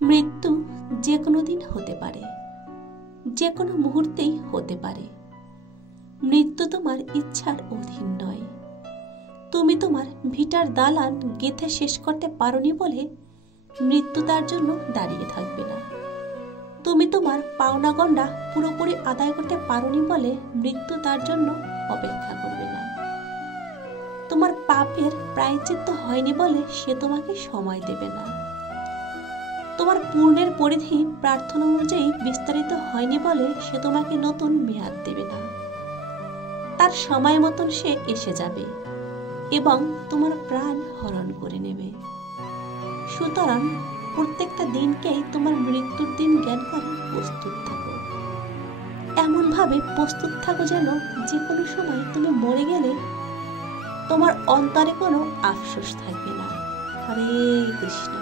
মৃত্যু যে কোনো দিন হতে পারে, যে কোনো মুহূর্তেই হতে পারে। মৃত্যু তোমার ইচ্ছার অধীন নয়। তুমি তোমার ভিটার দালান গেঁথে শেষ করতে পারোনি বলে মৃত্যু তার জন্য দাঁড়িয়ে থাকবে না। তুমি তোমার পাওনা গণ্ডা পুরোপুরি আদায় করতে পারোনি বলে মৃত্যু তার জন্য অপেক্ষা করবে না। তোমার পাপের প্রায়শ্চিত্ত হয়নি বলে সে তোমাকে সময় দেবে না। তোমার পূর্ণের পরিধি প্রার্থনা অনুযায়ী বিস্তারিত হয়নি বলে সে তোমাকে নতুন মেয়াদ দেবে না। তার সময় মতন সে এসে যাবে এবং তোমার প্রাণ হরণ করে নেবে। সুতরাং প্রত্যেকটা দিনকেই তোমার মৃত্যুর দিন জ্ঞান করে প্রস্তুত থাকো। এমন ভাবে প্রস্তুত থাকো যেন যে কোনো সময় তুমি মরে গেলে তোমার অন্তরে কোনো আফসোস থাকবে না। হরে কৃষ্ণ।